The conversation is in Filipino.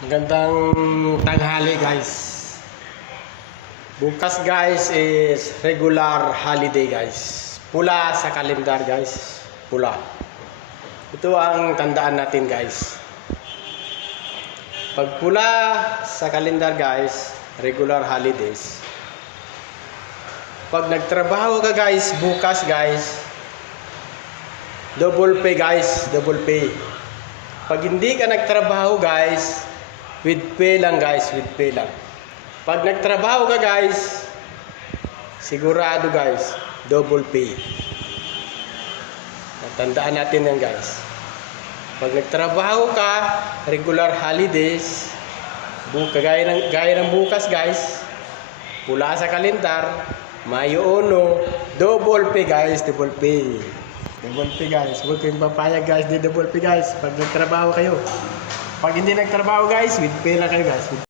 Magandang tanghali guys. Bukas guys is regular holiday guys. Pula sa kalendar guys. Pula. Ito ang tandaan natin guys. Pag pula sa kalendar guys, regular holidays. Pag nagtrabaho ka guys, bukas guys, double pay guys, double pay. Pag hindi ka nagtrabaho guys, with pay lang guys, with pay lang. Pag nagtrabaho ka guys, sigurado guys, double pay. Tandaan natin yan guys. Pag nagtrabaho ka, regular holidays, gaya ng bukas guys, pula sa kalendar, Mayo 1, double pay guys, double pay. Double pay guys. Huwag kayong papayag guys, di double pay guys. Pag nagtrabaho kayo. Pag hindi nagtrabaho guys, with pay lang kayo guys.